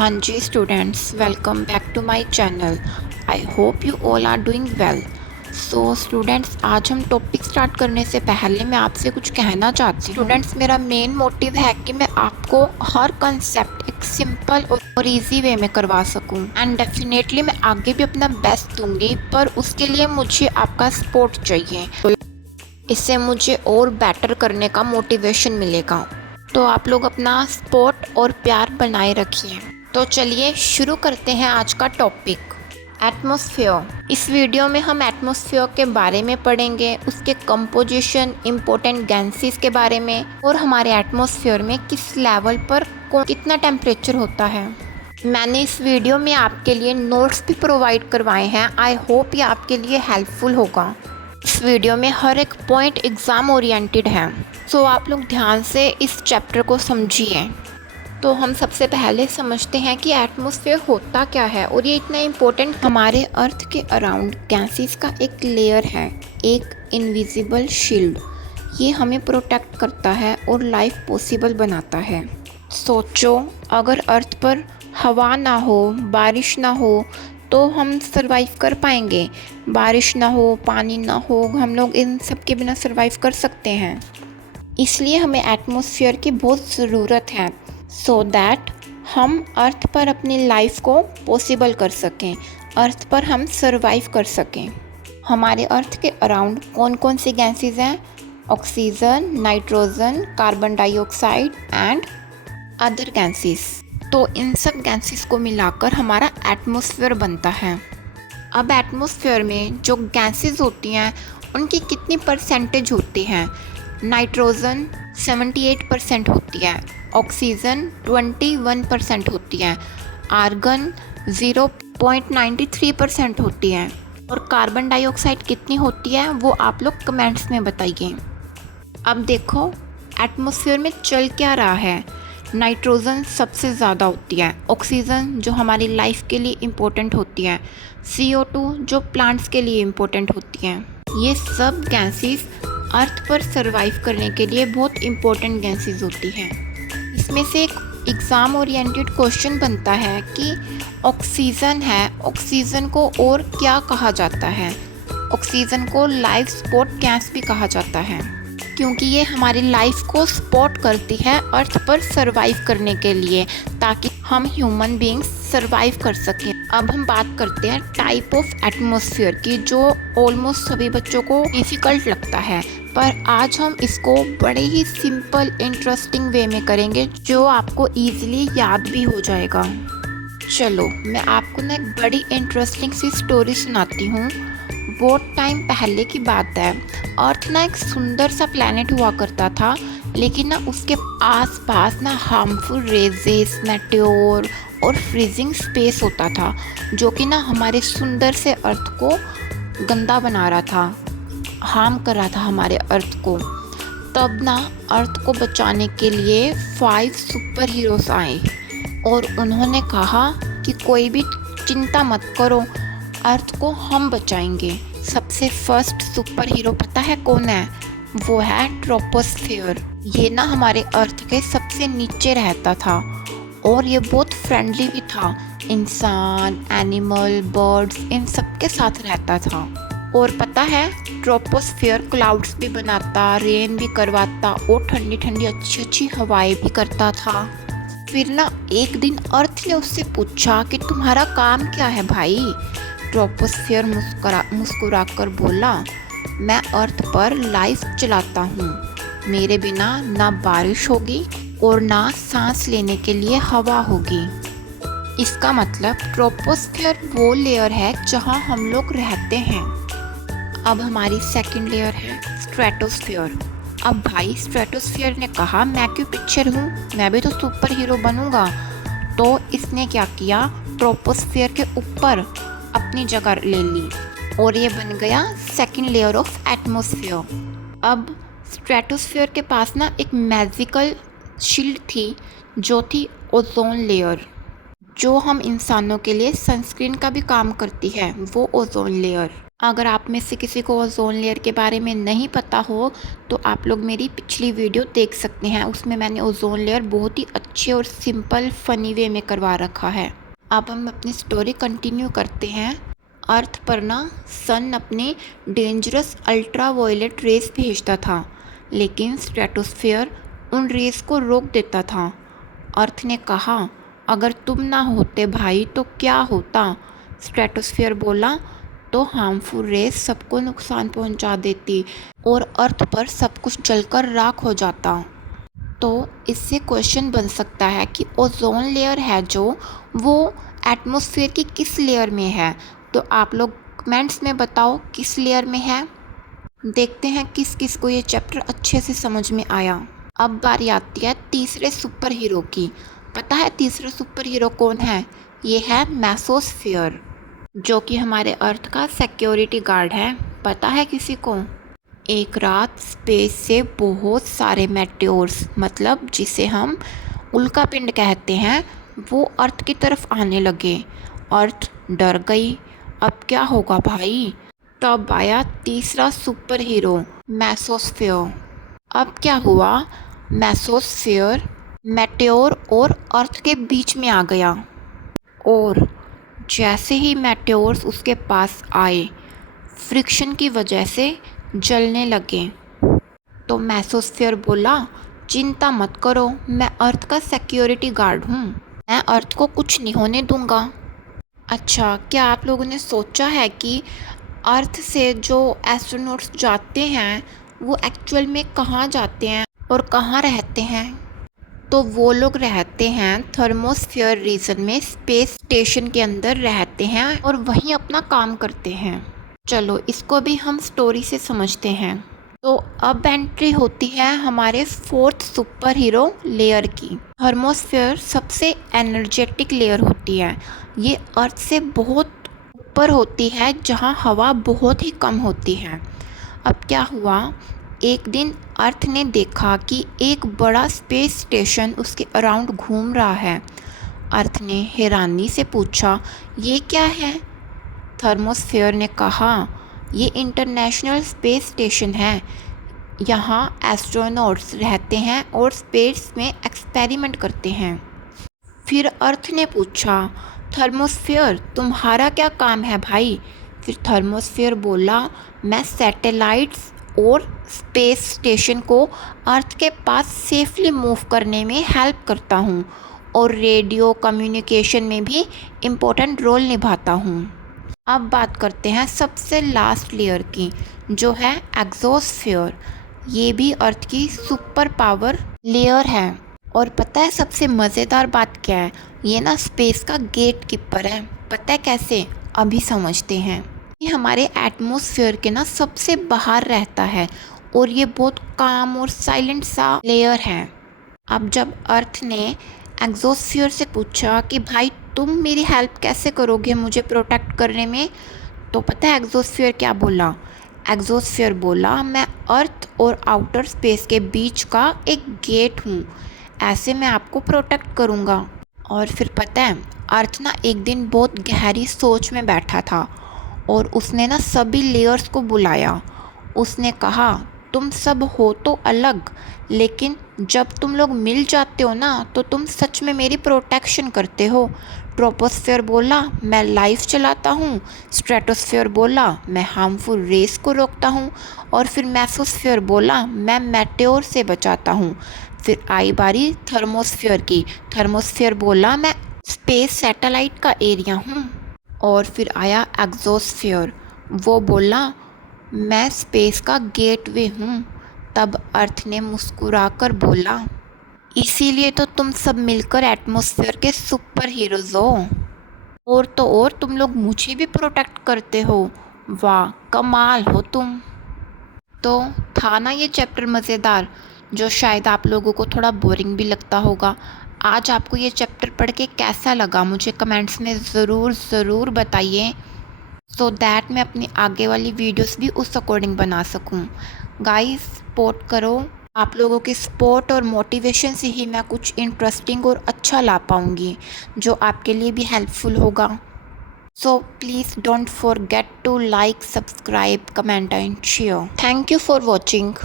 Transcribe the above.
हाँ जी students, welcome back to my channel. I hope you all are doing well. So students, आज हम topic start करने से पहले मैं आपसे कुछ कहना चाहती हूँ। स्टूडेंट्स, मेरा मेन मोटिव है कि मैं आपको हर कंसेप्ट एक सिंपल और इजी वे में करवा सकूँ एंड डेफिनेटली मैं आगे भी अपना बेस्ट दूंगी, पर उसके लिए मुझे आपका सपोर्ट चाहिए। तो इससे मुझे और बेटर करने का मोटिवेशन मिलेगा। तो आप लोग अपना सपोर्ट और प्यार बनाए रखिए। तो चलिए शुरू करते हैं आज का टॉपिक, एटमॉस्फेयर। इस वीडियो में हम एटमॉस्फेयर के बारे में पढ़ेंगे, उसके कंपोजिशन, इम्पोर्टेंट गैसेस के बारे में, और हमारे एटमॉस्फेयर में किस लेवल पर कितना टेम्परेचर होता है। मैंने इस वीडियो में आपके लिए नोट्स भी प्रोवाइड करवाए हैं। आई होप ये आपके लिए हेल्पफुल होगा। इस वीडियो में हर एक पॉइंट एग्ज़ाम ओरिएंटेड है, सो आप लोग ध्यान से इस चैप्टर को समझिए। तो हम सबसे पहले समझते हैं कि एटमॉस्फेयर होता क्या है और ये इतना इम्पोर्टेंट। हमारे अर्थ के अराउंड गैसेस का एक लेयर है, एक इनविजिबल शील्ड। ये हमें प्रोटेक्ट करता है और लाइफ पॉसिबल बनाता है। सोचो, अगर अर्थ पर हवा ना हो, बारिश ना हो, तो हम सरवाइव कर पाएंगे? बारिश ना हो, पानी ना हो, हम लोग इन सब के बिना सरवाइव कर सकते हैं? इसलिए हमें एटमॉस्फेयर की बहुत ज़रूरत है, सो दैट हम अर्थ पर अपनी लाइफ को पॉसिबल कर सकें, अर्थ पर हम सरवाइव कर सकें। हमारे अर्थ के अराउंड कौन कौन सी गैसेस हैं? Oxygen, nitrogen, carbon dioxide and other gases. तो इन सब गैसेस को मिलाकर हमारा एटमॉस्फेयर बनता है। अब एटमॉस्फेयर में जो गैसेस होती हैं उनकी कितनी परसेंटेज होती हैं? नाइट्रोजन 78% होती है, ऑक्सीजन 21% होती है, आर्गन 0.93% होती है, और कार्बन डाइऑक्साइड कितनी होती है वो आप लोग कमेंट्स में बताइए। अब देखो एटमॉस्फेयर में चल क्या रहा है। नाइट्रोजन सबसे ज़्यादा होती है, ऑक्सीजन जो हमारी लाइफ के लिए इम्पोर्टेंट होती है, CO2 जो प्लांट्स के लिए इम्पोर्टेंट होती हैं। ये सब गैसेस अर्थ पर सरवाइव करने के लिए बहुत इम्पोर्टेंट गैसेस होती हैं। इसमें से एक एग्ज़ाम ओरिएंटेड क्वेश्चन बनता है कि ऑक्सीजन है, ऑक्सीजन को और क्या कहा जाता है? ऑक्सीजन को लाइफ सपोर्ट गैस भी कहा जाता है, क्योंकि ये हमारी लाइफ को सपोर्ट करती है अर्थ पर सरवाइव करने के लिए, ताकि हम ह्यूमन बीइंग्स सरवाइव कर सकें। अब हम बात करते हैं टाइप ऑफ एटमॉस्फेयर की, जो ऑलमोस्ट सभी बच्चों को डिफ़िकल्ट लगता है, पर आज हम इसको बड़े ही सिंपल इंटरेस्टिंग वे में करेंगे, जो आपको ईजिली याद भी हो जाएगा। चलो मैं आपको ना एक बड़ी इंटरेस्टिंग सी स्टोरी सुनाती हूँ। बहुत टाइम पहले की बात है। अर्थ ना एक सुंदर सा प्लैनेट हुआ करता था, लेकिन ना उसके आसपास ना हार्मफुल रेजेस, मेटेओर और फ्रीजिंग स्पेस होता था, जो कि ना हमारे सुंदर से अर्थ को गंदा बना रहा था, हार्म कर रहा था हमारे अर्थ को। तब ना अर्थ को बचाने के लिए 5 सुपर हीरोज़ आए और उन्होंने कहा कि कोई भी चिंता मत करो, अर्थ को हम बचाएंगे। सबसे फर्स्ट सुपर हीरो पता है कौन है? वो है ट्रोपोस्फियर। ये ना हमारे अर्थ के सबसे नीचे रहता था और ये बहुत फ्रेंडली भी था, इंसान, एनिमल, बर्ड्स इन सब के साथ रहता था। और पता है, ट्रोपोस्फियर क्लाउड्स भी बनाता, रेन भी करवाता और ठंडी ठंडी अच्छी अच्छी हवाएं भी करता था। फिर ना एक दिन अर्थ ने उससे पूछा कि तुम्हारा काम क्या है भाई? ट्रोपोस्फियर मुस्कुरा कर बोला, मैं अर्थ पर लाइफ चलाता हूँ, मेरे बिना ना बारिश होगी और ना सांस लेने के लिए हवा होगी। इसका मतलब ट्रोपोस्फियर वो लेयर है जहाँ हम लोग रहते हैं। अब हमारी सेकंड लेयर है स्ट्रेटोस्फियर। अब भाई स्ट्रेटोस्फियर ने कहा, मैं क्यों पीछे रहूँ, मैं भी तो सुपर हीरो बनूंगा। तो इसने क्या किया, ट्रोपोस्फियर के ऊपर अपनी जगह ले ली और ये बन गया सेकंड लेयर ऑफ एटमॉस्फेयर। अब स्ट्रेटोस्फियर के पास ना एक मैजिकल शील्ड थी, जो थी ओजोन लेयर, जो हम इंसानों के लिए सनस्क्रीन का भी काम करती है, वो ओजोन लेयर। अगर आप में से किसी को ओजोन लेयर के बारे में नहीं पता हो तो आप लोग मेरी पिछली वीडियो देख सकते हैं, उसमें मैंने ओजोन लेयर बहुत ही अच्छे और सिंपल फ़नी वे में करवा रखा है। अब हम अपनी स्टोरी कंटिन्यू करते हैं। अर्थ पर ना सन अपने डेंजरस अल्ट्रा वायलेट रेस भेजता था, लेकिन स्ट्रेटोस्फेयर उन रेस को रोक देता था। अर्थ ने कहा, अगर तुम ना होते भाई तो क्या होता? स्ट्रेटोस्फेयर बोला, तो हार्मफुल रेस सबको नुकसान पहुंचा देती और अर्थ पर सब कुछ जलकर राख हो जाता। तो इससे क्वेश्चन बन सकता है कि ओजोन लेयर है जो, वो एटमॉस्फेयर की किस लेयर में है? तो आप लोग कमेंट्स में बताओ किस लेयर में है। देखते हैं किस किस को ये चैप्टर अच्छे से समझ में आया। अब बारी आती है तीसरे सुपर हीरो की। पता है तीसरा सुपर हीरो कौन है? ये है मेसोस्फियर, जो कि हमारे अर्थ का सिक्योरिटी गार्ड है। पता है किसी को? एक रात स्पेस से बहुत सारे मेटेओर्स, मतलब जिसे हम उल्कापिंड कहते हैं, वो अर्थ की तरफ आने लगे। अर्थ डर गई, अब क्या होगा भाई? तब आया तीसरा सुपर हीरो मेसोस्फियर। अब क्या हुआ? मेसोस्फियर मेटेओर और अर्थ के बीच में आ गया और जैसे ही मेटेओर्स उसके पास आए, फ्रिक्शन की वजह से जलने लगे। तो मेसोस्फियर बोला, चिंता मत करो, मैं अर्थ का सिक्योरिटी गार्ड हूँ, मैं अर्थ को कुछ नहीं होने दूंगा। अच्छा, क्या आप लोगों ने सोचा है कि अर्थ से जो एस्ट्रोनॉट्स जाते हैं वो एक्चुअल में कहाँ जाते हैं और कहाँ रहते हैं? तो वो लोग रहते हैं थर्मोस्फीयर रीजन में, स्पेस स्टेशन के अंदर रहते हैं और वहीं अपना काम करते हैं। चलो इसको भी हम स्टोरी से समझते हैं। तो अब एंट्री होती है हमारे फोर्थ सुपर हीरो लेयर की। थर्मोस्फीयर सबसे एनर्जेटिक लेयर होती है। ये अर्थ से बहुत ऊपर होती है, जहाँ हवा बहुत ही कम होती है। अब क्या हुआ? एक दिन अर्थ ने देखा कि एक बड़ा स्पेस स्टेशन उसके अराउंड घूम रहा है। अर्थ ने हैरानी से पूछा, ये क्या है? थर्मोस्फेयर ने कहा, ये इंटरनेशनल स्पेस स्टेशन है, यहाँ एस्ट्रोनॉट्स रहते हैं और स्पेस में एक्सपेरिमेंट करते हैं। फिर अर्थ ने पूछा, थर्मोस्फेयर तुम्हारा क्या काम है भाई? फिर थर्मोस्फेयर बोला, मैं सैटेलाइट्स और स्पेस स्टेशन को अर्थ के पास सेफली मूव करने में हेल्प करता हूँ और रेडियो कम्युनिकेशन में भी इम्पोर्टेंट रोल निभाता हूँ। अब बात करते हैं सबसे लास्ट लेयर की, जो है एग्जोस्फेयर। ये भी अर्थ की सुपर पावर लेयर है। और पता है सबसे मज़ेदार बात क्या है? ये ना स्पेस का गेट कीपर है। पता है कैसे? अभी समझते हैं। ये हमारे एटमॉस्फेयर के ना सबसे बाहर रहता है और ये बहुत काम और साइलेंट सा लेयर है। अब जब अर्थ ने एग्जोस्फीयर से पूछा कि भाई तुम मेरी हेल्प कैसे करोगे मुझे प्रोटेक्ट करने में, तो पता है एग्जोस्फीयर क्या बोला? एग्जोस्फीयर बोला, मैं अर्थ और आउटर स्पेस के बीच का एक गेट हूँ, ऐसे मैं आपको प्रोटेक्ट करूँगा। और फिर पता है अर्थ ना एक दिन बहुत गहरी सोच में बैठा था और उसने ना सभी लेयर्स को बुलाया। उसने कहा, तुम सब हो तो अलग, लेकिन जब तुम लोग मिल जाते हो ना तो तुम सच में मेरी प्रोटेक्शन करते हो। ट्रोपोस्फेयर बोला, मैं लाइफ चलाता हूँ। स्ट्रेटोस्फेयर बोला, मैं हार्मफुल रेस को रोकता हूँ। और फिर मेसोस्फेयर बोला, मैं मेटेओर से बचाता हूँ। फिर आई बारी थर्मोस्फेयर की। थर्मोस्फेयर बोला, मैं स्पेस सैटेलाइट का एरिया हूँ। और फिर आया एग्जोस्फेयर, वो बोला, मैं स्पेस का गेटवे हूँ। तब अर्थ ने मुस्कुराकर बोला, इसीलिए तो तुम सब मिलकर एटमॉस्फेयर के सुपर हीरोज हो। और तो और तुम लोग मुझे भी प्रोटेक्ट करते हो। वाह कमाल हो तुम। तो था ना ये चैप्टर मज़ेदार, जो शायद आप लोगों को थोड़ा बोरिंग भी लगता होगा। आज आपको ये चैप्टर पढ़ के कैसा लगा मुझे कमेंट्स में ज़रूर ज़रूर बताइए, सो दैट मैं अपनी आगे वाली वीडियोस भी उस अकॉर्डिंग बना सकूं। गाइस सपोर्ट करो, आप लोगों के सपोर्ट और मोटिवेशन से ही मैं कुछ इंटरेस्टिंग और अच्छा ला पाऊँगी जो आपके लिए भी हेल्पफुल होगा। So please don't forget to like, subscribe, comment and share. Thank you for watching.